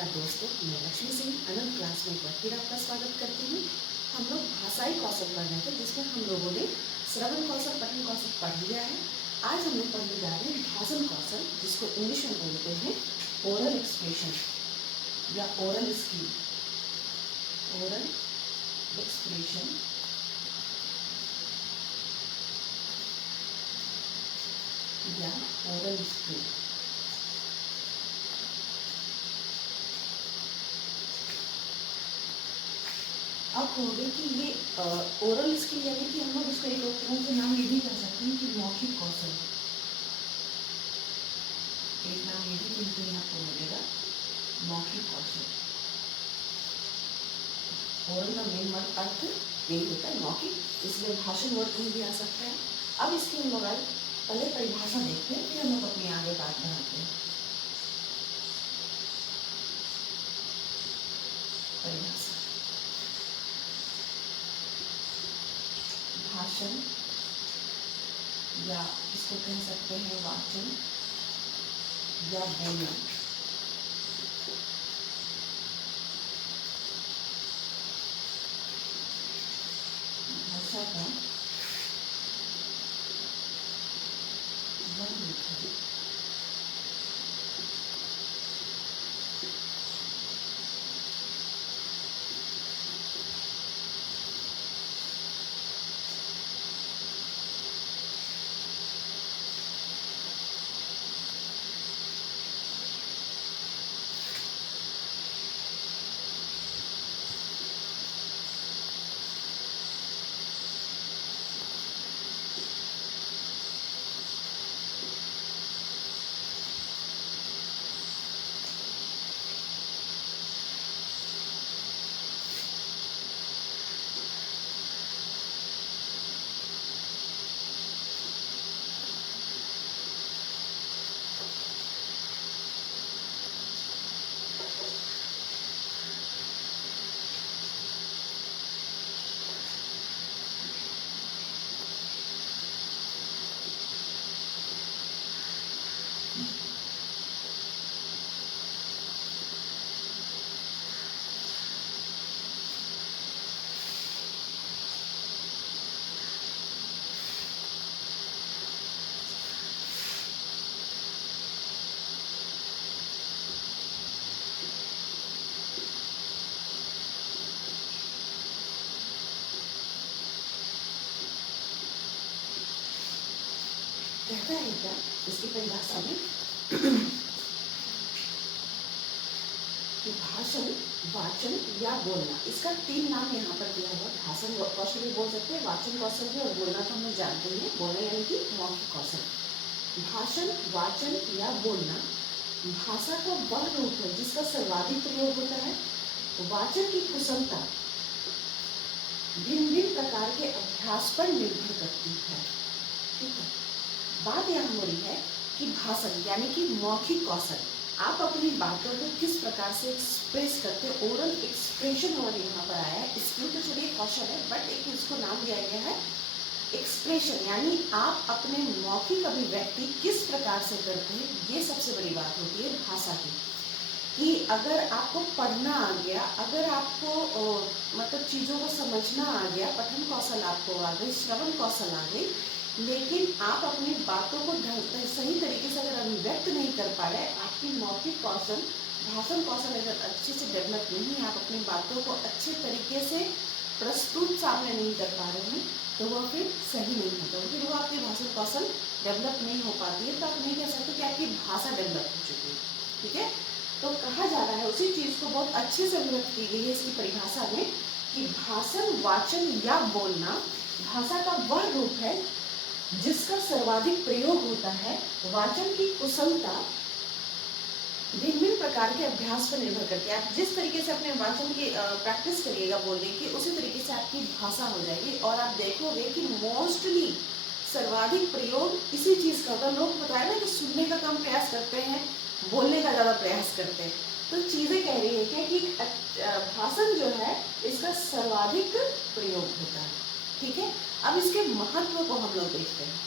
नमस्कार दोस्तों, मैं लक्ष्मी सिंह अनंत क्लास में एक बार फिर आपका स्वागत करती हूँ। हम लोग भाषाई कौशल पढ़ रहे थे, जिसमें हम लोगों ने श्रवण कौशल, पठन कौशल पढ़ लिया है। आज हम लोग पढ़ने जा रहे हैं भाषण कौशल, जिसको इंग्लिश में बोलते हैं ओरल एक्सप्रेशन या ओरल स्किल। ओरल एक्सप्रेशन या ओरल स्किल। अब कहोगे कि ये ओरल स्किल यानी कि हम लोग इसको एक तरह से नाम ये भी कर सकते हैं कि मौखिक कौशल। एक नाम ये भी बिल्कुल यहाँ पर मिलेगा, मौखिक कौशल। ओरल का मेन वर्ड अर्थ यही होता है, मौखिक, इसलिए भाषण वर्ड कहीं भी आ सकता है। अब इसकी हम लोग पहले परिभाषा देखते हैं, फिर हम लोग अपनी आगे बात बढ़ाते हैं। परिभाषा, भाषण या इसको कह सकते हैं वाचन या बोलना। भाषा का वह रूप है कहता है क्या इसकी परिभाषा में कि भाषण, वाचन या बोलना, इसका 3 नाम यहाँ पर दिया हुआ। भाषण कौशल भी बोल सकते हैं, वाचन कौशल भी, और बोलना तो हम लोग जानते हैं, बोलना यानी कि मौखिक कौशल। भाषण, वाचन या बोलना भाषा का वह रूप है जिसका सर्वाधिक प्रयोग होता है। वाचन की कुशलता भिन्न भिन्न प्रकार के अभ्यास पर निर्भर करती है। ठीक है, बात यहाँ हो रही है कि भाषण यानी कि मौखिक कौशल, आप अपनी बातों को किस प्रकार से एक्सप्रेस करते हो। ओरल एक्सप्रेशन और यहाँ पर आया है। स्किल तो चलिए कौशल है, बट एक इसको नाम दिया गया है एक्सप्रेशन, यानी आप अपने मौखिक अभिव्यक्ति किस प्रकार से करते हैं। ये सबसे बड़ी बात होती है भाषा की, कि अगर आपको पढ़ना आ गया, अगर आपको मतलब चीज़ों को समझना आ गया, पठन कौशल आपको आ गई, श्रवण कौशल आ गई, लेकिन आप अपनी बातों को सही तरीके से अगर अभिव्यक्त नहीं कर पा रहे, आपकी मौखिक कौशल, भाषण कौशल अगर अच्छे से डेवलप नहीं है, आप अपनी बातों को अच्छे तरीके से प्रस्तुत सामने नहीं कर पा रहे हैं, तो वह फिर सही नहीं होता, फिर वो आपकी भाषण कौशल डेवलप नहीं हो पाती है। तो आप नहीं कह सकते कि आपकी भाषा डेवलप हो चुकी है। ठीक है, तो कहा जा रहा है, उसी चीज़ को बहुत अच्छे से अभिव्यक्त की गई है इसकी परिभाषा में, कि भाषण, वाचन या बोलना भाषा का वह रूप है जिसका सर्वाधिक प्रयोग होता है। वाचन की कुशलता भिन्न भिन्न प्रकार के अभ्यास पर निर्भर करती है। आप जिस तरीके से अपने वाचन की प्रैक्टिस करिएगा बोलने की, उसी तरीके से आपकी भाषा हो जाएगी। और आप देखोगे कि मोस्टली सर्वाधिक प्रयोग इसी चीज़ का होता है। लोग बताया ना कि सुनने का कम प्रयास करते हैं, बोलने का ज़्यादा प्रयास करते हैं। तो चीज़ें कह रही है क्या कि भाषण जो है इसका सर्वाधिक प्रयोग होता है। ठीक है, अब इसके महत्व को हम लोग देखते हैं।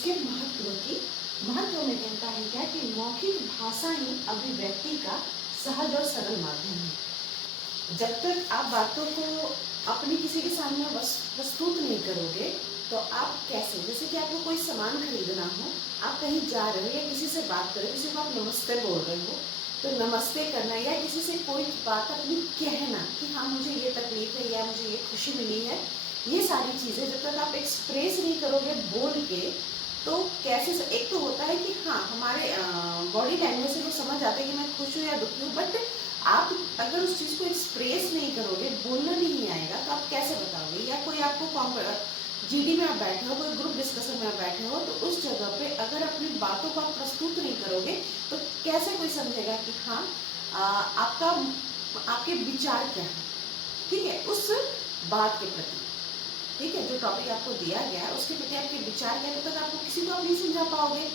इसके महत्व में कहता है क्या कि मौखिक भाषा ही अभिव्यक्ति का सहज और सरल माध्यम है। जब तक आप बातों को अपनी किसी के सामने प्रस्तुत नहीं करोगे तो आप कैसे, जैसे कि आपको कोई सामान खरीदना हो, आप कहीं जा रहे हो या किसी से बात कर रहे हो, किसी को आप नमस्ते बोल रहे हो, तो नमस्ते करना या किसी से कोई बात अपनी कहना कि हाँ मुझे ये तकलीफ है या मुझे ये खुशी मिली है, ये सारी चीज़ें जब तक आप एक्सप्रेस नहीं करोगे बोल के, तो कैसे एक तो होता है कि हाँ हमारे बॉडी लैंग्वेज से वो समझ आते हैं कि मैं खुश हूँ या दुखी हूँ, बट आप अगर उस चीज़ को एक्सप्रेस नहीं करोगे, बोलना नहीं आएगा, तो आप कैसे बताओगे। या कोई आपको जीडी में आप बैठे हो, कोई ग्रुप डिस्कशन में आप बैठे हो, तो उस जगह पे अगर अपनी बातों को आप प्रस्तुत नहीं करोगे तो कैसे कोई समझेगा कि हाँ आपके विचार क्या है, ठीक है, उस बात के प्रति, ठीक है, जो टॉपिक आपको दिया गया है उसके प्रति आपके विचार क्या है, तब तक आपको किसी को आप नहीं समझा पाओगे।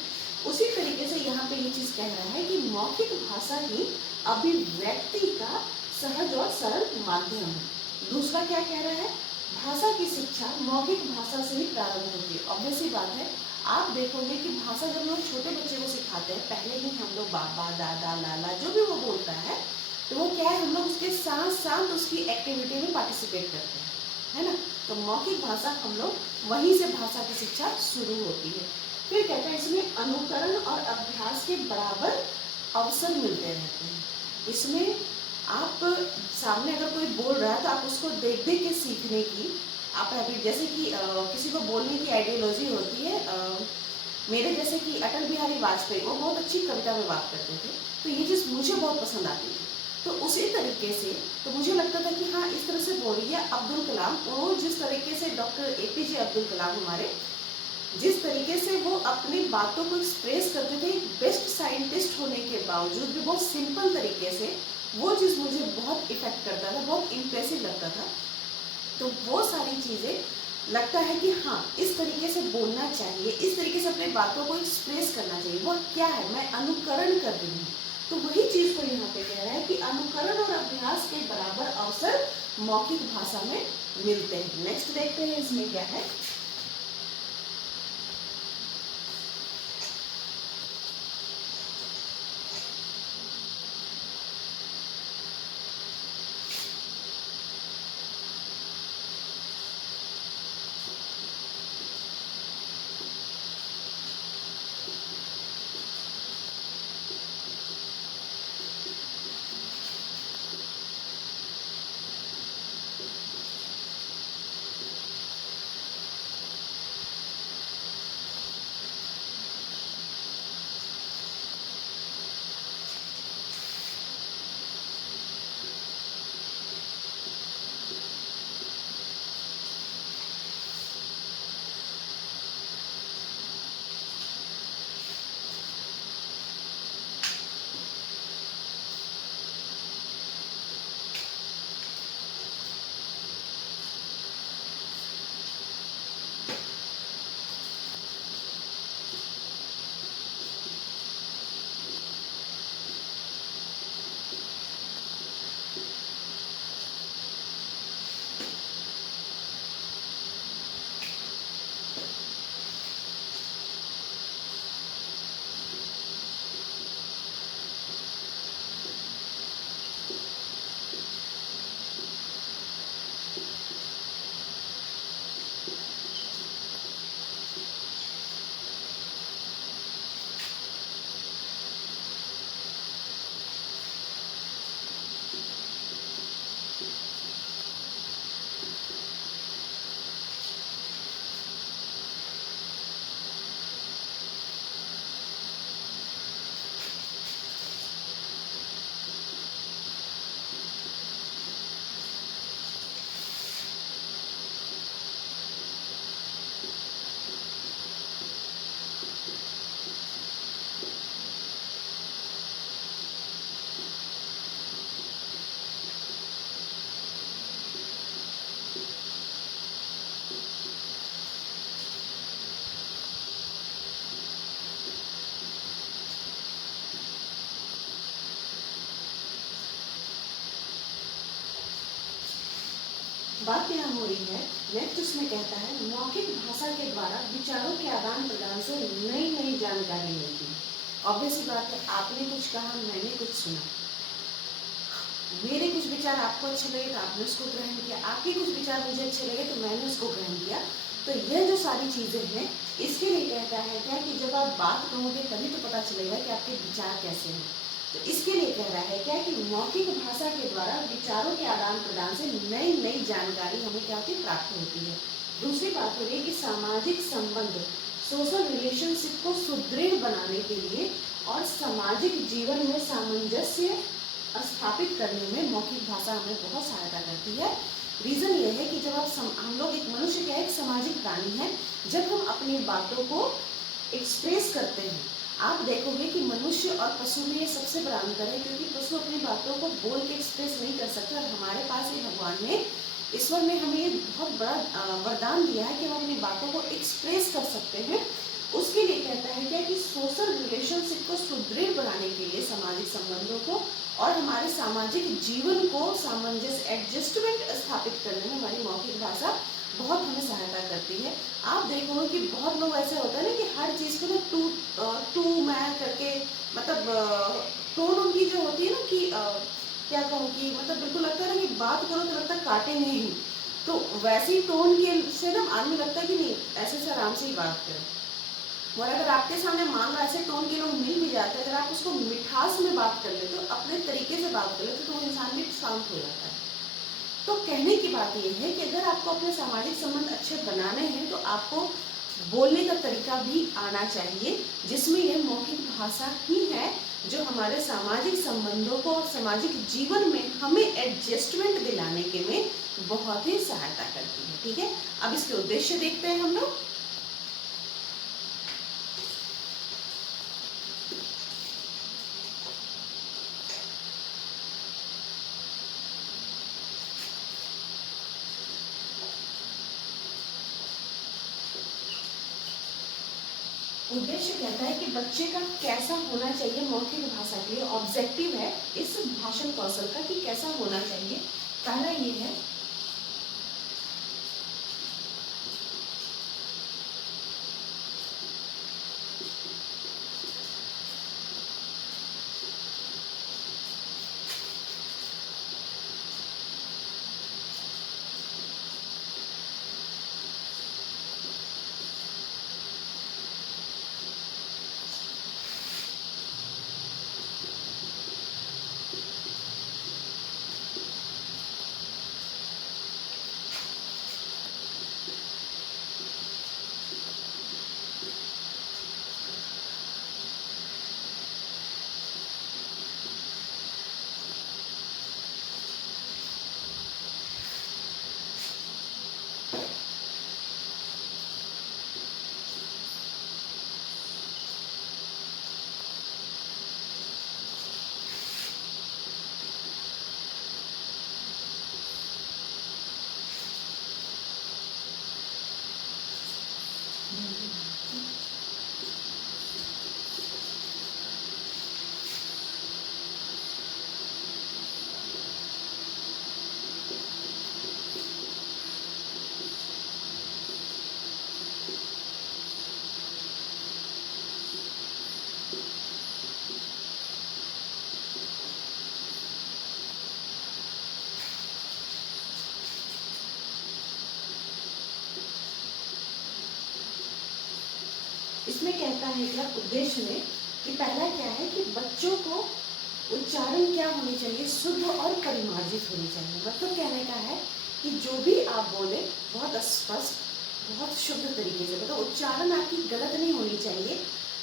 उसी तरीके से यहाँ पे ये चीज़ कह रहा है कि मौखिक भाषा ही अभिव्यक्ति का सहज और सरल माध्यम है। दूसरा क्या कह रहा है, भाषा की शिक्षा मौखिक भाषा से ही प्रारंभ होती है। ऑब्वियसली बात है, आप देखोगे कि भाषा जब लोग छोटे बच्चे को सिखाते हैं, पहले ही हम लोग बाबा दादा लाला जो भी वो बोलता है, तो वो क्या है, हम लोग उसके साथ साथ उसकी एक्टिविटी में पार्टिसिपेट करते हैं, है ना। तो मौखिक भाषा हम लोग वहीं से भाषा की शिक्षा शुरू होती है। फिर कहता है इसमें अनुकरण और अभ्यास के बराबर अवसर मिलते रहते हैं। इसमें आप सामने अगर कोई बोल रहा है तो आप उसको देख देख के सीखने की आप हैबिट, जैसे कि किसी को बोलने की आइडियोलॉजी होती है, मेरे जैसे कि अटल बिहारी वाजपेयी, वो बहुत अच्छी कविता में बात करते थे, तो ये चीज़ मुझे बहुत पसंद आती थी। तो उसी तरीके से तो मुझे लगता था कि हाँ इस तरह से बोल रही है। अब्दुल कलाम, वो जिस तरीके से डॉक्टर APJ अब्दुल कलाम हमारे, जिस तरीके से वो अपनी बातों को एक्सप्रेस करते थे, बेस्ट साइंटिस्ट होने के बावजूद भी बहुत सिंपल तरीके से, वो चीज़ मुझे बहुत इफेक्ट करता था, बहुत इम्प्रेसिव लगता था। तो वो सारी चीज़ें लगता है कि हाँ इस तरीके से बोलना चाहिए, इस तरीके से अपनी बातों को एक्सप्रेस करना चाहिए। वो क्या है, मैं अनुकरण कर रही हूँ। तो वही चीज़ को यहाँ पे कह रहा है कि अनुकरण और अभ्यास के बराबर अवसर मौखिक भाषा में मिलते हैं। नेक्स्ट देखते हैं इसमें क्या है। बात यहाँ हो रही है, नेक्स्ट उसमें कहता है मौखिक भाषा के द्वारा विचारों के आदान प्रदान से नई नई जानकारी मिलती है। ऑब्वियस बात है, आपने कुछ कहा, मैंने कुछ सुना, मेरे कुछ विचार आपको अच्छे लगे तो आपने उसको ग्रहण किया, आपके कुछ विचार मुझे अच्छे लगे तो मैंने उसको ग्रहण किया। तो यह जो सारी चीज़ें हैं, इसके लिए कहता है क्या कि जब आप बात करोगे तभी तो पता चलेगा कि आपके विचार कैसे हैं। तो इसके लिए कह रहा है क्या कि मौखिक भाषा के द्वारा विचारों के आदान प्रदान से नई नई जानकारी हमें क्या होती प्राप्त होती है। दूसरी बात हो रही है कि सामाजिक संबंध, सोशल रिलेशनशिप को सुदृढ़ बनाने के लिए और सामाजिक जीवन में सामंजस्य स्थापित करने में मौखिक भाषा हमें बहुत सहायता करती है। रीज़न ये है कि जब हम लोग, एक मनुष्य क्या है, एक सामाजिक प्राणी है। जब हम अपनी बातों को एक्सप्रेस करते हैं, आप देखोगे कि मनुष्य और पशु में ये सबसे बड़ा अंतर है, क्योंकि पशु अपनी बातों को बोल के एक्सप्रेस नहीं कर सकते, और हमारे पास ये भगवान ने, ईश्वर ने हमें ये बहुत बड़ा वरदान दिया है कि हम अपनी बातों को एक्सप्रेस कर सकते हैं। उसके लिए कहता है क्या कि सोशल रिलेशनशिप को सुदृढ़ बनाने के लिए, सामाजिक संबंधों को और हमारे सामाजिक जीवन को सामंजस्य, एडजस्टमेंट स्थापित करने में हमारी मौखिक भाषा बहुत हमें सहायता करती है। आप देखोगे कि बहुत लोग ऐसे होते हैं ना कि हर चीज़ को ना टू मैं करके, मतलब टोन उनकी जो होती है ना कि क्या कहूँ कि मतलब बिल्कुल लगता है ना कि बात करो तो लगता है काटेंगे ही, तो वैसी टोन के से ना आदमी लगता है कि नहीं, ऐसे से आराम से ही बात करें। और अगर आपके सामने मान लो ऐसे टोन के लोग मिल भी जाते हैं, अगर आप उसको मिठास में बात कर लेते हो, अपने तरीके से बात कर लेते हो, तो वो इंसान भी शांत हो जाता है। तो कहने की बात यह है कि अगर आपको अपने सामाजिक संबंध अच्छे बनाने हैं तो आपको बोलने का तरीका भी आना चाहिए, जिसमें यह मौखिक भाषा ही है जो हमारे सामाजिक संबंधों को और सामाजिक जीवन में हमें एडजस्टमेंट दिलाने के में बहुत ही सहायता करती है। ठीक है, अब इसके उद्देश्य देखते हैं हम लोग। उद्देश्य कहता है कि बच्चे का कैसा होना चाहिए मौखिक भाषा के लिए, ऑब्जेक्टिव है इस भाषण कौशल का कि कैसा होना चाहिए। पहला ये है इसमें कहता है क्या उद्देश्य में कि पहला क्या है कि बच्चों को उच्चारण क्या होनी चाहिए, शुद्ध और परिमार्जित होनी चाहिए। मतलब कहने का है कि जो भी आप बोले बहुत स्पष्ट, बहुत शुद्ध तरीके से, मतलब उच्चारण आपकी गलत नहीं होनी चाहिए।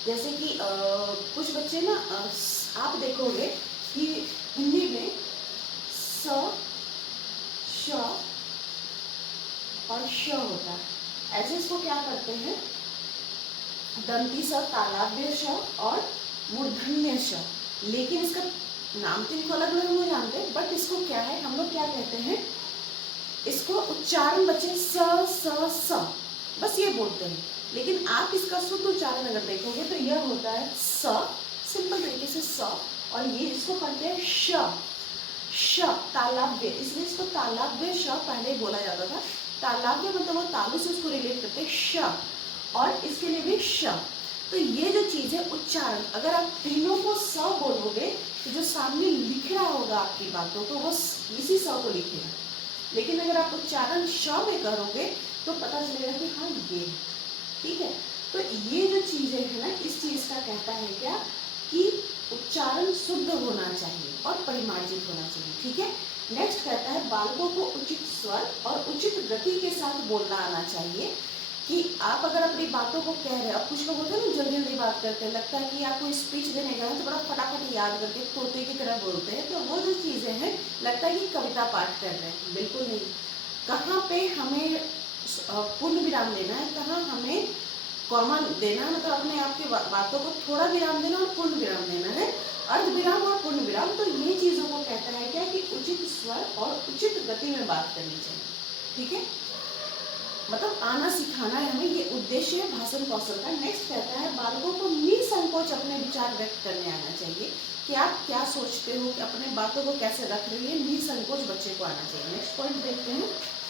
जैसे कि कुछ बच्चे ना, आप देखोगे कि हिंदी में स, श और श होता है, ऐसे इसको क्या करते हैं, दंती स, तालव्य श और मूर्धन्य श। लेकिन इसका नाम तो इनको अलग अलग हम लोग जानते हैं, बट इसको क्या है, हम लोग क्या कहते हैं, इसको उच्चारण बच्चे स स स बस ये बोलते हैं। लेकिन आप इसका शुद्ध उच्चारण अगर देखोगे तो यह होता है स, सिंपल तरीके से स, और ये इसको पढ़ते हैं श। श, तालव्य, इसलिए इसको तालव्य श पहले बोला जाता था। तालव्य मतलब वो तालु से उसको रिलेट करते हैं, श, और इसके लिए भी श। तो ये जो चीज है उच्चारण, अगर आप तीनों को स बोलोगे तो जो सामने लिख रहा होगा आपकी बातों को वो इसी स को लिखेगा, लेकिन अगर आप उच्चारण श में करोगे तो पता चलेगा कि हाँ ये, ठीक है। तो ये जो चीजें है ना, इस चीज का कहता है क्या कि उच्चारण शुद्ध होना चाहिए और परिमार्जित होना चाहिए, ठीक है। नेक्स्ट कहता है बालकों को उचित स्वर और उचित गति के साथ बोलना आना चाहिए। कि आप अगर अपनी बातों को कह रहे हो, अब कुछ लोग होते हैं ना जल्दी जल्दी बात करते हैं, लगता है कि आप कोई स्पीच देने गए हैं तो बड़ा फटाफट याद करके तोते की तरह बोलते हैं, तो वो जो चीज़ें हैं लगता है कि कविता पाठ कर रहे हैं, बिल्कुल नहीं। कहाँ पे हमें पूर्ण विराम देना है, कहाँ हमें कॉमा देना है, मतलब अपने आप की बातों को थोड़ा विराम देना और पूर्ण विराम देना है, अर्ध विराम और पूर्ण विराम। तो ये चीज़ों को कहता है क्या कि उचित स्वर और उचित गति में बात करनी चाहिए, ठीक है। मतलब आना सिखाना है हमें, ये उद्देश्य है भाषण कौशल का। नेक्स्ट कहता है बालकों को निसंकोच अपने विचार व्यक्त करने आना चाहिए कि आप क्या सोचते हो, कि अपने बातों को कैसे रख रही है, निसंकोच बच्चे को आना चाहिए। नेक्स्ट पॉइंट देखते हैं।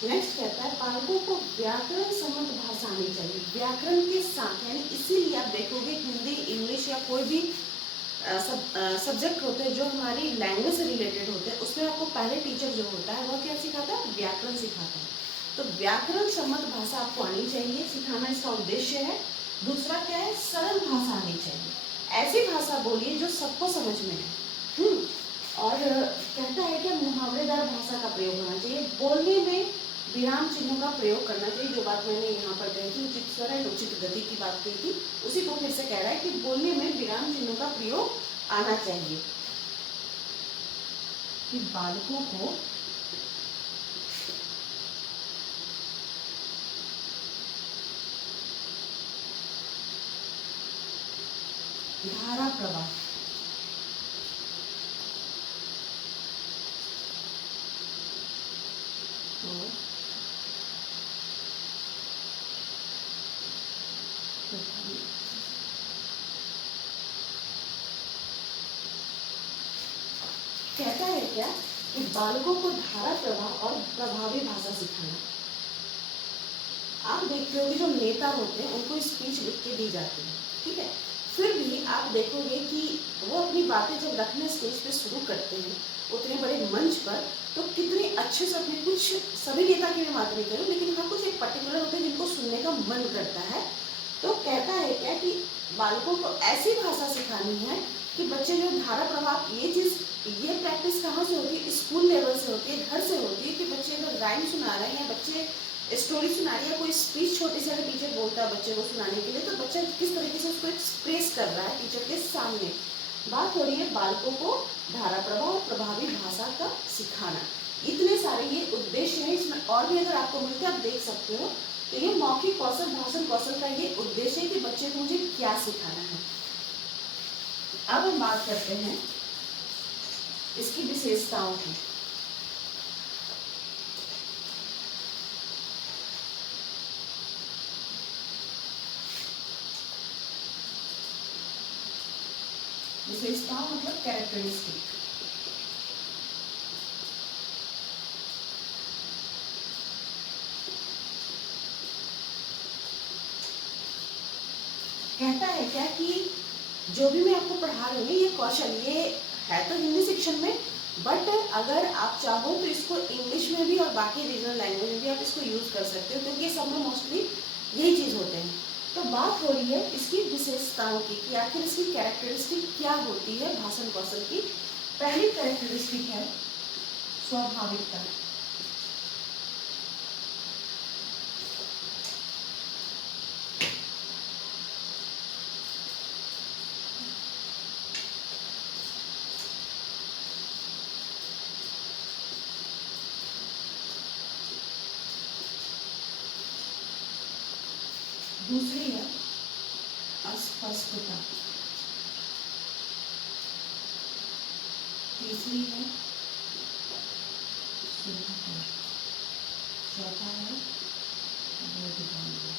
नेक्स्ट कहता है बालकों को व्याकरण संबंध भाषा आनी चाहिए, व्याकरण के साथ, यानी इसीलिए आप देखोगे हिंदी, इंग्लिश या कोई भी सब्जेक्ट होते हैं जो हमारी लैंग्वेज से रिलेटेड होते हैं, उसमें आपको पहले टीचर जो होता है वह क्या सिखाता है, व्याकरण सिखाता है। तो व्याकरण संबंध भाषा आपको आनी चाहिए, सिखाना इसका उद्देश्य है। दूसरा क्या है, सरल भाषा आनी चाहिए, ऐसी भाषा बोलिए जो सबको समझ में है। और कहता है कि मुहावरेदार भाषा का प्रयोग होना चाहिए, बोलने में विराम चिन्हों का प्रयोग करना चाहिए, जो बात मैंने यहाँ पर कही थी, उचित स्वर और उचित गति की बात कही थी, उसी को फिर से कह रहा है कि बोलने में विराम चिन्हों का प्रयोग आना चाहिए। कि बालकों को धारा प्रवाह, कहता है क्या कि बालकों को धारा प्रवाह और प्रभावी भाषा सिखाना। आप देखते होंगे जो नेता होते हैं उनको स्पीच लिख के दी जाती है, ठीक है, फिर भी आप देखोगे कि वो अपनी बातें जब रखने स्टेज पे शुरू करते हैं उतने बड़े मंच पर, तो कितने अच्छे से अपने, कुछ सभी नेता की मैं बात नहीं करूँ, लेकिन हाँ कुछ एक पर्टिकुलर होते हैं जिनको सुनने का मन करता है। तो कहता है क्या कि बालकों को ऐसी भाषा सिखानी है कि बच्चे जो धारा प्रभाव, ये चीज़, ये प्रैक्टिस कहाँ से होती है, स्कूल लेवल से होती है, घर से होती है। कि बच्चे अगर राइम सुना रहे हैं या बच्चे स्टोरी सुना रही है, कोई स्पीच छोटी सी अगर टीचर बोलता है बच्चे को सुनाने के लिए, तो बच्चा किस तरीके से उसको एक्सप्रेस कर रहा है टीचर के सामने। बात हो रही है बालकों को धारा प्रभाव और प्रभावी भाषा का सिखाना। इतने सारे ये उद्देश्य है, इसमें और भी अगर आपको मिलते आप देख सकते हो। तो ये मौखिक कौशल, भाषण कौशल का ये उद्देश्य है कि बच्चे को मुझे क्या सिखाना है। अब हम बात करते हैं इसकी विशेषताओं की। विशेषताओं मतलब कैरेक्टरिस्टिक। कहता है क्या कि जो भी मैं आपको पढ़ा रही हूँ ये कौशल, ये है तो हिंदी सेक्शन में, बट अगर आप चाहो तो इसको इंग्लिश में भी और बाकी रीजनल लैंग्वेज में भी आप इसको यूज़ कर सकते हो, क्योंकि ये सब में मोस्टली यही चीज़ होते हैं। तो बात हो रही है इसकी विशेषताओं की कि आखिर इसकी कैरेक्टरिस्टिक क्या होती है भाषण कौशल की। पहली कैरेक्टरिस्टिक है स्वाभाविकता। दूसरी है अस्पष्टता। तीसरी है शुद्धता। चौथा है बोधगम्य।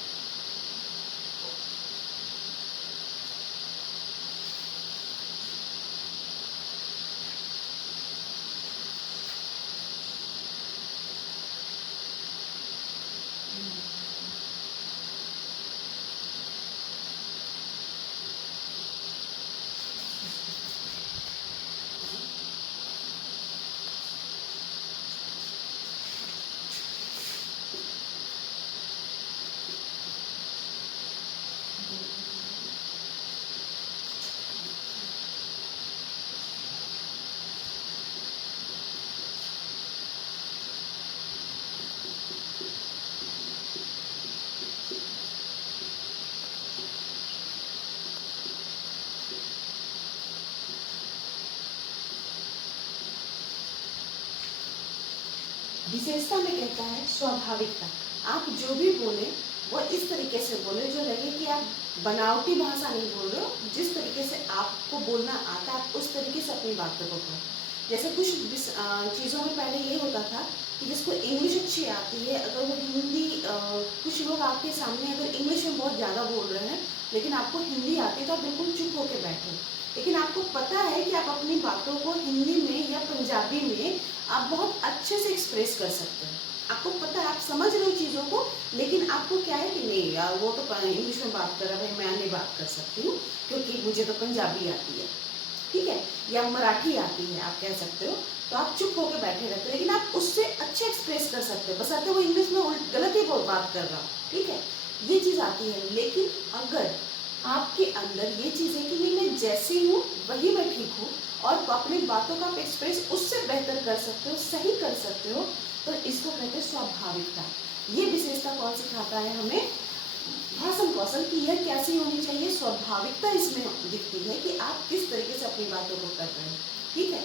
विशेषता में कहता है स्वाभाविकता। आप जो भी बोले वो इस तरीके से बोले जो लगे कि आप बनावटी भाषा नहीं बोल रहे हो, जिस तरीके से आपको बोलना आता है आप उस तरीके से अपनी बातों को कहो। जैसे कुछ चीज़ों में पहले ये होता था कि जिसको इंग्लिश अच्छी आती है, अगर वो हिंदी कुछ लोग आपके सामने अगर इंग्लिश में बहुत ज़्यादा बोल रहे हैं लेकिन आपको हिंदी आती है तो आप बिल्कुल चुप होकर बैठो। लेकिन आपको पता है कि आप अपनी बातों को हिंदी में या पंजाबी में आप बहुत अच्छे से एक्सप्रेस कर सकते हैं। आपको पता है, आप समझ रहे हो चीज़ों को, लेकिन आपको क्या है कि नहीं यार वो तो इंग्लिश में बात कर रहा है, मैं नहीं बात कर सकती हूँ क्योंकि मुझे तो पंजाबी आती है, ठीक है, या मराठी आती है आप कह सकते हो। तो आप चुप होकर बैठे रहते हो, लेकिन आप उससे अच्छे एक्सप्रेस कर सकते हो, बस आते वो इंग्लिश में गलत ही बात कर रहा हो, ठीक है, ये चीज़ आती है। लेकिन अगर आपके अंदर ये चीज़ है कि नहीं मैं जैसी हूँ वही मैं ठीक हूँ और अपनी बातों का एक्सप्रेस उससे बेहतर कर सकते हो, सही कर सकते हो, तो इसको कहते हैं स्वाभाविकता। ये विशेषता कौन सिखाता है हमें? भाषण कौशल की यह कैसी होनी चाहिए, स्वाभाविकता इसमें दिखती है कि आप किस तरीके से अपनी बातों को कर रहे हैं, ठीक है।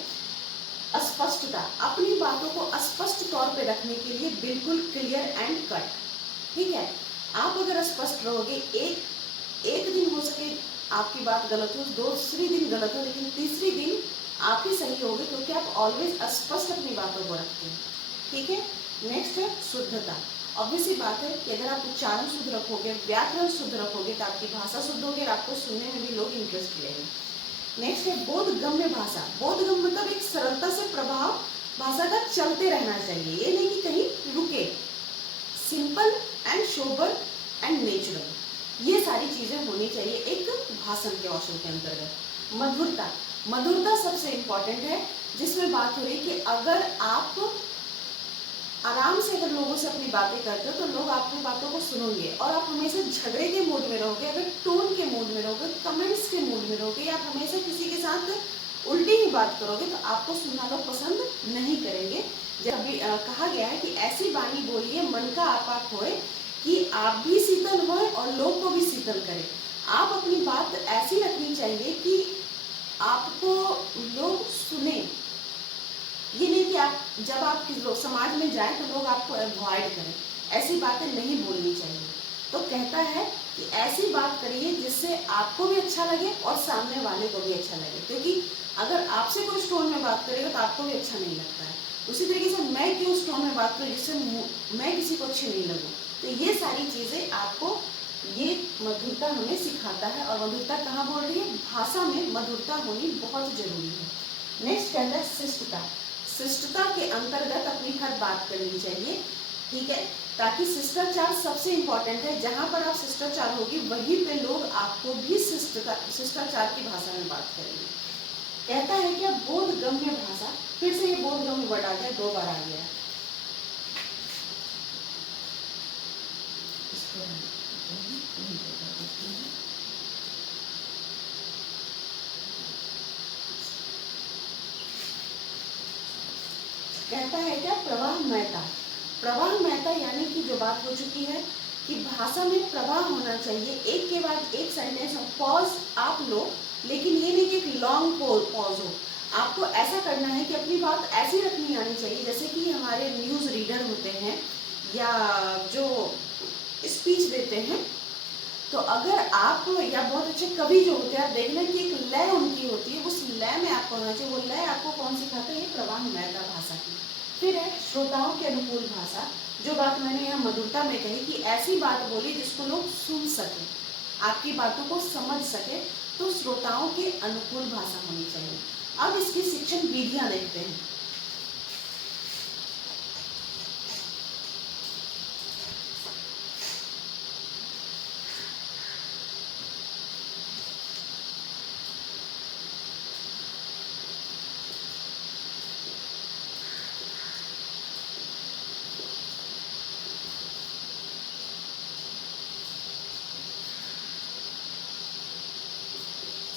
अस्पष्टता, अपनी बातों को स्पष्ट तौर पे रखने के लिए बिल्कुल क्लियर एंड कट, ठीक है। आप अगर स्पष्ट रहोगे, एक दिन हो सके आपकी बात गलत हो, दूसरी दिन गलत हो, लेकिन तीसरी दिन आप ही सही होगे क्योंकि आप ऑलवेज स्पष्ट अपनी बातों को रखते हैं, ठीक है। नेक्स्ट है शुद्धता। ऑब्वियस ही बात है कि अगर आप उच्चारण शुद्ध रखोगे, व्याकरण शुद्ध रखोगे तो आपकी भाषा शुद्ध होगी और आपको सुनने में भी लोग इंटरेस्ट लेंगे। नेक्स्ट है बोधगम्य भाषा। बोधगम्य मतलब एक सरलता से प्रभाव भाषा का चलते रहना चाहिए, ये नहीं कि कहीं रुके। Simple and sober and natural, ये सारी चीज़ें होनी चाहिए एक भाषण के कौशल के अंतर्गत। मधुरता, मधुरता सबसे इम्पॉर्टेंट है, जिसमें बात हो रही कि अगर आप आराम से अगर लोगों से अपनी बातें करते हो तो लोग आपकी बातों को सुनेंगे, और आप हमेशा झगड़े के मूड में रहोगे, अगर टोन के मूड में रहोगे, कमेंट्स के मूड में रहोगे, आप हमेशा किसी के साथ उल्टी ही बात करोगे तो आपको सुनना लोग पसंद नहीं करेंगे। जब भी कहा गया है कि ऐसी वाणी बोलिए मन का आपा खोए कि आप भी शीतल होए और लोग को भी शीतल करें। आप अपनी बात ऐसी रखनी चाहिए कि आपको लोग सुने, ये नहीं कि आप जब आप समाज में जाए तो लोग आपको अवॉइड करें, ऐसी बातें नहीं बोलनी चाहिए। तो कहता है कि ऐसी बात करिए जिससे आपको भी अच्छा लगे और सामने वाले को भी अच्छा लगे, क्योंकि अगर आपसे कोई टोन में बात करेगा तो आपको भी अच्छा नहीं लगता है। उसी तरीके से मैं क्यों उस टोन में बात करूँ जिससे मैं किसी को अच्छी नहीं लगूँ। तो ये सारी चीज़ें आपको ये मधुरता हमें सिखाता है, और मधुरता कहाँ बोल रही है, भाषा में मधुरता होनी बहुत जरूरी है। नेक्स्ट कहता है शिष्टता। शिष्टता के अंतर्गत अपनी हर बात करनी चाहिए, ठीक है, ताकि शिष्टाचार सबसे इम्पोर्टेंट है। जहाँ पर आप शिष्टाचार होगी वहीं पे लोग आपको भी शिष्टाचार की भाषा में बात करेंगे। कहता है क्या बोधगम्य भाषा, फिर से ये बोधगम्य वर्ड आ गया, 2 बार आ गया। कहता है क्या प्रवाहमयता। प्रवाहमयता यानी कि जो बात हो चुकी है कि भाषा में प्रवाह होना चाहिए, एक के बाद एक सेंटेंस पॉज आप लो, लेकिन ये नहीं कि एक लॉन्ग पॉज हो। आपको ऐसा करना है कि अपनी बात ऐसी रखनी आनी चाहिए, जैसे कि हमारे न्यूज़ रीडर होते हैं या जो स्पीच देते हैं, तो अगर आप या बहुत अच्छे कवि जो होते हैं, आप देखना कि एक लय उनकी होती है, उस लय में आपको होना चाहिए। वो लय आपको कौन सिखाता है? ये प्रवाहमयता भाषा की। फिर है श्रोताओं के अनुकूल भाषा। जो बात मैंने यहाँ मधुरता में कही कि ऐसी बात बोली जिसको लोग सुन सके, आपकी बातों को समझ सके, तो श्रोताओं के अनुकूल भाषा होनी चाहिए। अब इसकी शिक्षण विधियां देखते हैं।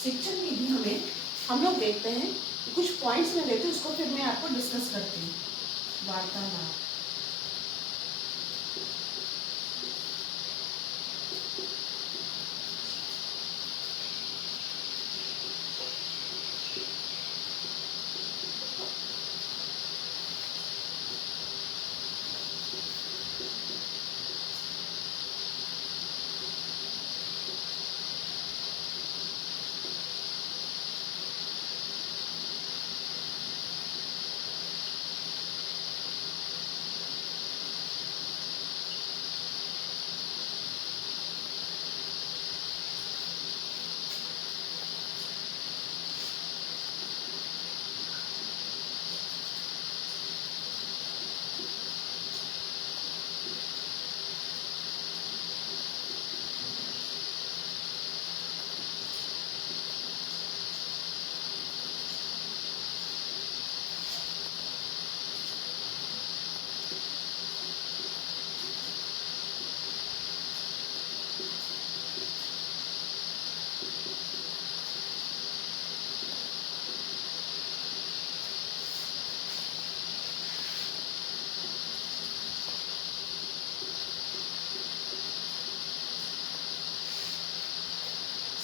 शिक्षण विधियों में हम लोग देखते हैं, कुछ पॉइंट्स में लेते हैं, उसको फिर मैं आपको डिस्कस करती हूँ। वार्तालाप,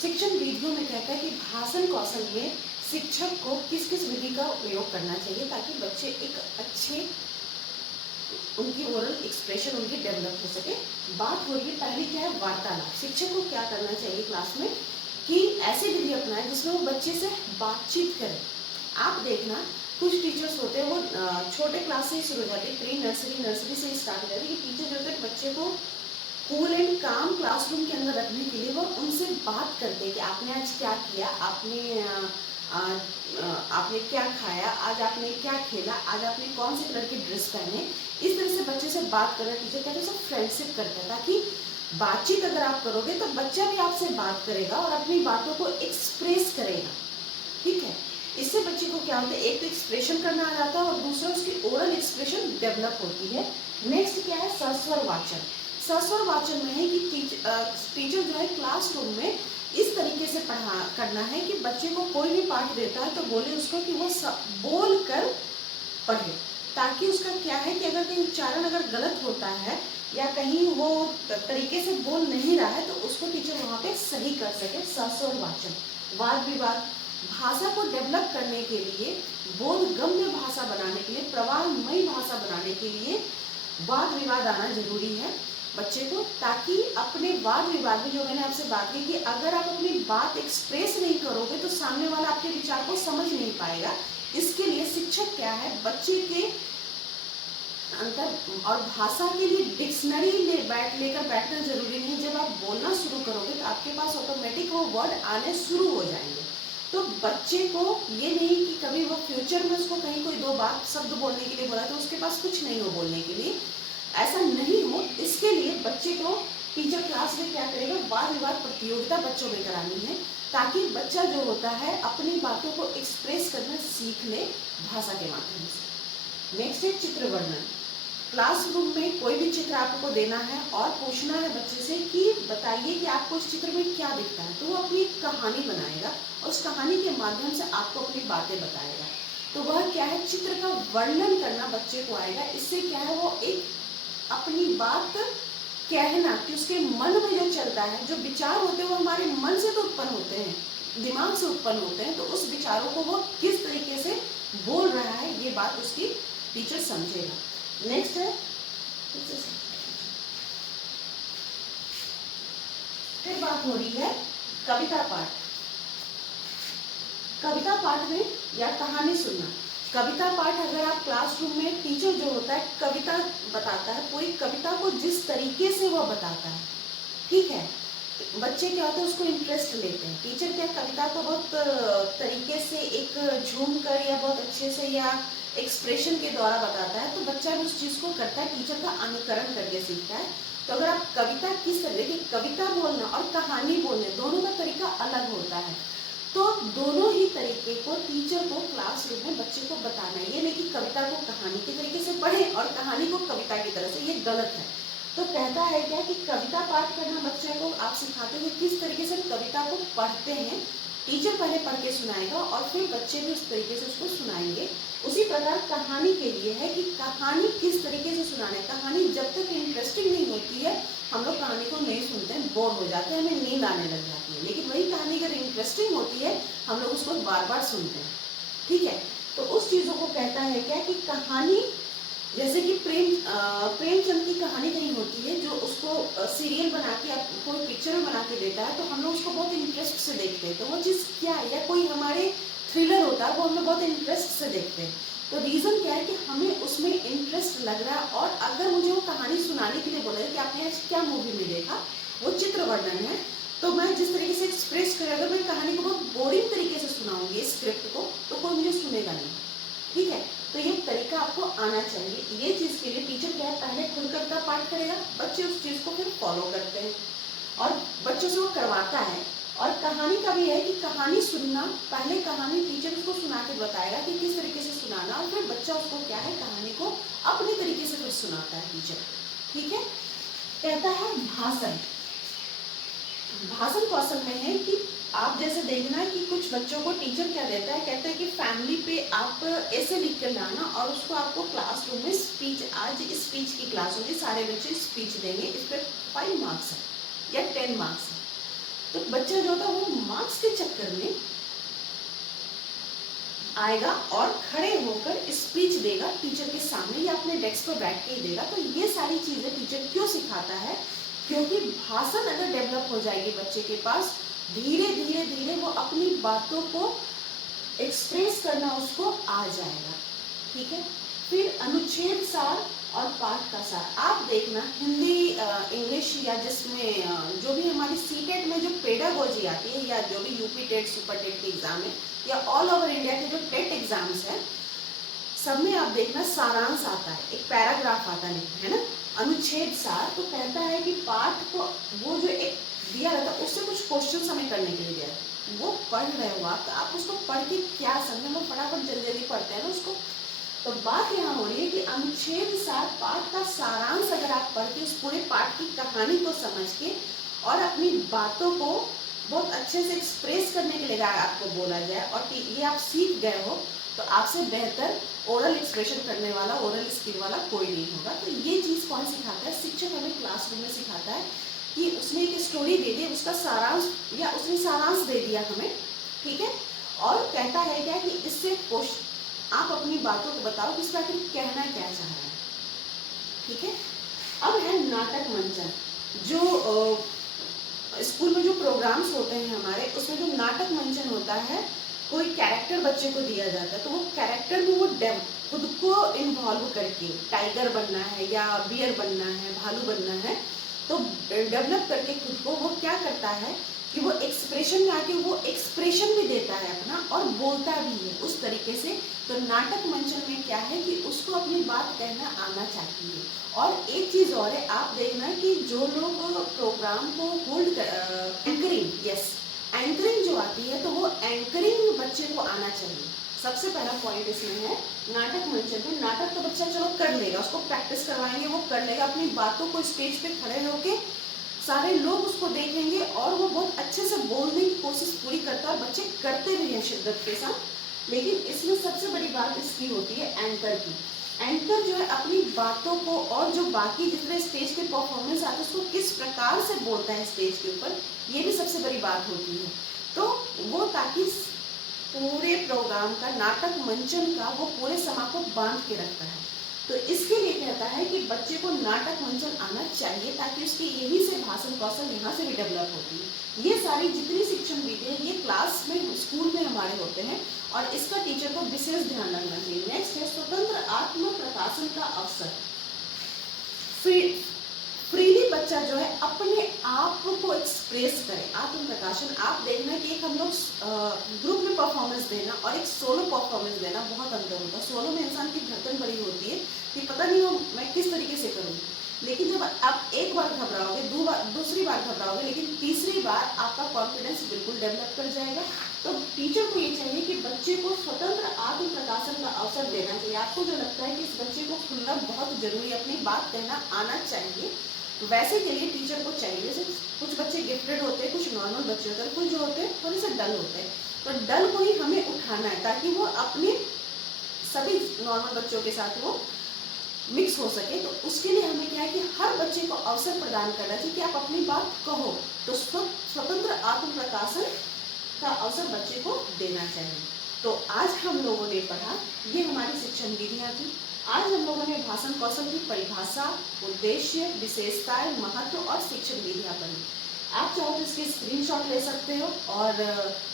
शिक्षण विधियों में कहता है कि भाषण कौशल में शिक्षक को किस किस विधि का उपयोग करना चाहिए ताकि बच्चे एक अच्छे उनकी ओरल एक्सप्रेशन उनकी डेवलप हो सके। बात हो रही है पहली क्या है? वार्तालाप। शिक्षक को क्या करना चाहिए क्लास में कि ऐसी विधि अपनाए जिसमें वो बच्चे से बातचीत करे। आप देखना कुछ टीचर्स होते हैं वो छोटे क्लास से ही शुरू हो जाते हैं, प्री नर्सरी से ही स्टार्ट हो जाती है कि टीचर जो होते हैं बच्चे को कूल एंड काम क्लासरूम के अंदर रखने के लिए वो उनसे बात करते हैं कि आपने आज क्या किया, आपने क्या खाया, आज आपने क्या खेला, आज आपने कौन से कलर की ड्रेस पहने। इस तरह से बच्चे से बात करना टीचर कहते हैं, सब फ्रेंडशिप करते हैं, ताकि बातचीत अगर आप करोगे तो बच्चा भी आपसे बात करेगा और अपनी बातों को एक्सप्रेस करेगा। ठीक है, इससे बच्चे को क्या होता है, एक तो एक्सप्रेशन करना आ जाता है और दूसरा उसकी ओरल एक्सप्रेशन डेवलप होती है। नेक्स्ट क्या है? सस्वर वाचन। सस्वर वाचन में है कि टीचर जो है क्लासरूम में इस तरीके से करना है कि बच्चे को कोई भी पाठ देता है तो बोले उसको कि वो बोल कर पढ़े, ताकि उसका क्या है कि अगर कहीं उच्चारण अगर गलत होता है या कहीं वो तरीके से बोल नहीं रहा है तो उसको टीचर वहाँ पे सही कर सके। सस्वर वाचन। वाद विवाद, भाषा को डेवलप करने के लिए, बोधगम्य भाषा बनाने के लिए, प्रवाहमयी भाषा बनाने के लिए वाद विवाद आना जरूरी है बच्चे को, ताकि अपने वाद विवाद में जो मैंने आपसे बात की कि अगर आप अपनी बात एक्सप्रेस नहीं करोगे तो सामने वाला आपके विचार को समझ नहीं पाएगा। इसके लिए शिक्षक क्या है, बच्चे के अंतर और भाषा के लिए डिक्शनरी लेकर बैठना जरूरी नहीं। जब आप बोलना शुरू करोगे तो आपके पास ऑटोमेटिक वो वर्ड आने शुरू हो जाएंगे। तो बच्चे को ये नहीं कि कभी वो फ्यूचर में उसको कहीं कोई दो बात शब्द बोलने के लिए बोला तो उसके पास कुछ नहीं हो बोलने के लिए, ऐसा नहीं हो, इसके लिए बच्चे को टीचर क्लास में क्या करेगा, वाद विवाद प्रतियोगिता बच्चों में करानी है, ताकि बच्चा जो होता है अपनी बातों को एक्सप्रेस करना सीख ले भाषा के माध्यम से। नेक्स्ट है चित्र वर्णन। क्लासरूम में कोई भी चित्र आपको देना है और पूछना है बच्चे से कि बताइए कि आपको इस चित्र में क्या दिखता है, तो वो अपनी एक कहानी बनाएगा और उस कहानी के माध्यम से आपको अपनी बातें बताएगा। तो वह क्या है, चित्र का वर्णन करना बच्चे को आएगा। इससे क्या है, वो एक अपनी बात कहना कि उसके मन में जो चलता है, जो विचार होते हैं वो हमारे मन से तो उत्पन्न होते हैं, दिमाग से उत्पन्न होते हैं, तो उस विचारों को वो किस तरीके से बोल रहा है ये बात उसकी टीचर समझेगा। नेक्स्ट है, फिर बात हो रही है कविता पाठ। कविता पाठ में या कहानी सुनना। कविता पाठ अगर आप क्लासरूम में, टीचर जो होता है कविता बताता है, पूरी कविता को जिस तरीके से वह बताता है, ठीक है, बच्चे क्या होते हैं उसको इंटरेस्ट लेते हैं। टीचर क्या कविता को बहुत तरीके से एक झूम कर या बहुत अच्छे से या एक्सप्रेशन के द्वारा बताता है, तो बच्चा भी उस चीज़ को करता है, टीचर का अनुकरण करके सीखता है। तो अगर आप कविता किस तरह की, कविता बोलना और कहानी बोलने दोनों का तरीका अलग होता है, तो दोनों ही तरीके को टीचर को क्लासरूम में बच्चे को बताना है। ये नहीं कि कविता को कहानी के तरीके से पढ़े और कहानी को कविता की तरह से, ये गलत है। तो कहता है क्या कि कविता पाठ करना बच्चे को आप सिखाते हैं किस तरीके से कविता को पढ़ते हैं। टीचर पहले पढ़ के सुनाएगा और फिर बच्चे भी उस तरीके से उसको सुनाएंगे। उसी प्रकार कहानी के लिए है कि कहानी किस तरीके से सुनाना है। कहानी जब तक इंटरेस्टिंग नहीं होती है, हम लोग कहानी को नहीं सुनते हैं, बोर हो जाते हैं, हमें नींद आने लग जाती है। लेकिन वही कहानी अगर इंटरेस्टिंग होती है, हम लोग उसको बार बार सुनते हैं, ठीक है। तो उस चीज़ों को कहता है क्या कि कहानी, जैसे कि प्रेमचंद की कहानी कहीं होती है जो उसको सीरियल बना के आप कोई पिक्चर बना के देता है, तो हम लोग उसको बहुत इंटरेस्ट से देखते हैं। तो वो चीज़ क्या है, या कोई हमारे थ्रिलर होता है वो हम लोग बहुत इंटरेस्ट से देखते हैं। तो रीज़न क्या है कि हमें उसमें इंटरेस्ट लग रहा है, और अगर मुझे वो कहानी सुनाने के लिए बोला कि आपने आज क्या मूवी में देखा, वो चित्र वर्णन है, तो मैं जिस तरीके से एक्सप्रेस करें, अगर मैं कहानी को बहुत बोरिंग तरीके से सुनाऊंगी इस स्क्रिप्ट को, तो कोई मुझे सुनेगा नहीं, ठीक है। तो ये तरीका आपको आना चाहिए। ये चीज़ के लिए टीचर क्या है, पहले खुद कविता पाठ करेगा, बच्चे उस चीज़ को फिर फॉलो करते हैं और बच्चों से वो करवाता है। और कहानी का भी है कि कहानी सुनना, पहले कहानी टीचर उसको सुना के बताएगा कि किस तरीके से सुनाना, और फिर बच्चा उसको क्या है, कहानी को अपने तरीके से फिर सुनाता है टीचर, ठीक है। कहता है भाषण। भाषण कौशल में है कि आप जैसे देखना कि कुछ बच्चों को टीचर क्या देता है, कहता है कि फैमिली पे आप ऐसे लिख कर लाना और उसको आपको क्लासरूम में स्पीच, आज स्पीच की क्लास होगी, सारे बच्चे स्पीच देंगे, इस पर 5 मार्क्स है या 10 मार्क्स है। तो बच्चा जो होता है वो मार्क्स के चक्कर में आएगा और खड़े होकर स्पीच देगा टीचर के सामने या अपने डेस्क पर बैठ के ही देगा। तो ये सारी चीज़ें टीचर क्यों सिखाता है, क्योंकि भाषण अगर डेवलप हो जाएगी बच्चे के पास, धीरे धीरे धीरे वो अपनी बातों को एक्सप्रेस करना उसको आ जाएगा, ठीक है। फिर अनुच्छेद सार और पाठ का सार। आप देखना हिंदी, इंग्लिश या जिसमें जो भी हमारी सीटेट में जो पेडागोजी आती है, या जो भी यूपी टेट, सुपर टेट के एग्जाम है, या ऑल ओवर इंडिया के जो टेट एग्जाम्स हैं, सब में आप देखना सारांश आता है, एक पैराग्राफ आता है ना, अनुच्छेद सार। तो कहता है कि पाठ को वो जो एक दिया रहता है उससे कुछ क्वेश्चन हमें करने के लिए दिया है, वो पढ़ रहे हो आप, तो आप उसको पढ़ के क्या समझे, हम फटाफट जल्दी जल्दी पढ़ते हैं ना उसको। तो बात यहाँ हो रही है कि अनुच्छेद सार पाठ का सारांश अगर आप पढ़ के उस पूरे पाठ की कहानी को समझ के और अपनी बातों को बहुत अच्छे से एक्सप्रेस करने के लिए अगर आपको बोला जाए और ये आप सीख गए हो, तो आपसे बेहतर ओरल एक्सप्रेशन करने वाला, ओरल स्किल वाला कोई नहीं होगा। तो ये चीज़ कौन सिखाता है, शिक्षक हमें क्लासरूम में सिखाता है कि उसने एक स्टोरी दे दी, उसका सारांश या उसने सारांश दे दिया हमें, ठीक है। और कहता है क्या कि इससे आप अपनी बातों को बताओ कि इसका आखिर कहना क्या चाह रहा है, ठीक है। अब है नाटक मंचन। जो स्कूल में जो प्रोग्राम्स होते हैं हमारे, उसमें जो नाटक मंचन होता है, कोई कैरेक्टर बच्चे को दिया जाता है, तो वो कैरेक्टर में वो खुद को इन्वॉल्व करके, टाइगर बनना है या बियर बनना है, भालू बनना है, तो डेवलप करके खुद को वो क्या करता है कि वो एक्सप्रेशन में आके वो एक्सप्रेशन भी देता है अपना और बोलता भी है उस तरीके से। तो नाटक मंचन में क्या है कि उसको अपनी बात कहना आना चाहिए और एक चीज़ और है, आप देखना कि जो लोग प्रोग्राम को होल्ड एंकरिंग, यस, एंकरिंग जो आती है तो वो एंकरिंग बच्चे को आना चाहिए। सबसे पहला पॉइंट इसमें है नाटक मंचन में। नाटक तो बच्चा चलो कर लेगा, उसको प्रैक्टिस करवाएंगे वो कर लेगा, अपनी बातों को स्टेज पे खड़े होके सारे लोग उसको देखेंगे और वो बहुत अच्छे से बोलने की कोशिश पूरी करता है, बच्चे करते भी हैं शिद्दत के साथ। लेकिन इसमें सबसे बड़ी बात इसकी होती है एंकर की। एंकर जो है अपनी बातों को और जो बाकी जितने स्टेज के परफॉर्मेंस आते हैं उसको किस प्रकार से बोलता है स्टेज के ऊपर, ये भी सबसे बड़ी बात होती है। तो वो ताकि पूरे प्रोग्राम का, नाटक मंचन का वो पूरे समा को बांध के रखता है। तो इसके लिए कहता है कि बच्चे को नाटक मंचन आना चाहिए ताकि उसकी यही से भाषण कौशल यहाँ से भी डेवलप होती है। ये सारी जितनी शिक्षण विधि है ये क्लास में, स्कूल में हमारे होते हैं और इसका टीचर को विशेष ध्यान रखना चाहिए। नेक्स्ट है स्वतंत्र आत्म प्रकाशन का अवसर। फ्रीली बच्चा जो है अपने आप को एक्सप्रेस करे। आत्म प्रकाशन, आप देखना कि एक हम लोग ग्रुप में परफॉर्मेंस देना और एक सोलो परफॉर्मेंस देना बहुत अंतर होता है। सोलो में इंसान की धड़कन बड़ी होती है कि पता नहीं हो मैं किस तरीके से करूँ, लेकिन जब आप एक बार घबराओगे, दूसरी बार घबराओगे, लेकिन तीसरी बार आपका कॉन्फिडेंस बिल्कुल डेवलप कर जाएगा। तो टीचर को ये चाहिए कि बच्चे को स्वतंत्र आत्म प्रकाशन का अवसर देना चाहिए। आपको जो लगता है कि इस बच्चे को खुलना बहुत जरूरी है, अपनी बात कहना आना चाहिए, वैसे के लिए टीचर को चाहिए। जैसे कुछ बच्चे गिफ्टेड होते हैं, कुछ नॉर्मल बच्चे होते हैं, कुछ जो होते हैं थोड़े से डल होते हैं, तो डल को ही हमें उठाना है ताकि वो अपने सभी नॉर्मल बच्चों के साथ वो मिक्स हो सके। तो उसके लिए हमें क्या है कि हर बच्चे को अवसर प्रदान करना चाहिए कि आप अपनी बात कहो। तो स्वतंत्र आत्म प्रकाशन का अवसर बच्चे को देना चाहिए। तो आज हम लोगों ने पढ़ा, ये हमारी शिक्षण विधियाँ थी। आज हम लोगों ने भाषण कौशल की परिभाषा, उद्देश्य, विशेषताएं, महत्व और शिक्षण विधियाँ पढ़ी। आप चाहो तो इसकी स्क्रीनशॉट ले सकते हो और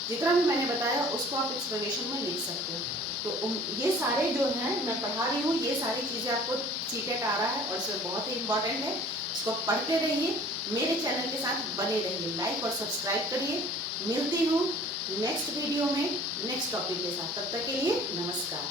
जितना भी मैंने बताया उसको आप एक्सप्लेनेशन में लिख सकते हो। तो ये सारे जो हैं मैं पढ़ा रही हूँ, ये सारी चीज़ें आपको सीटेट आ रहा है और इसमें बहुत ही इंपॉर्टेंट है। इसको पढ़ते रहिए, मेरे चैनल के साथ बने रहिए, लाइक और सब्सक्राइब करिए। मिलती हूँ नेक्स्ट वीडियो में नेक्स्ट टॉपिक के साथ, तब तक के लिए नमस्कार।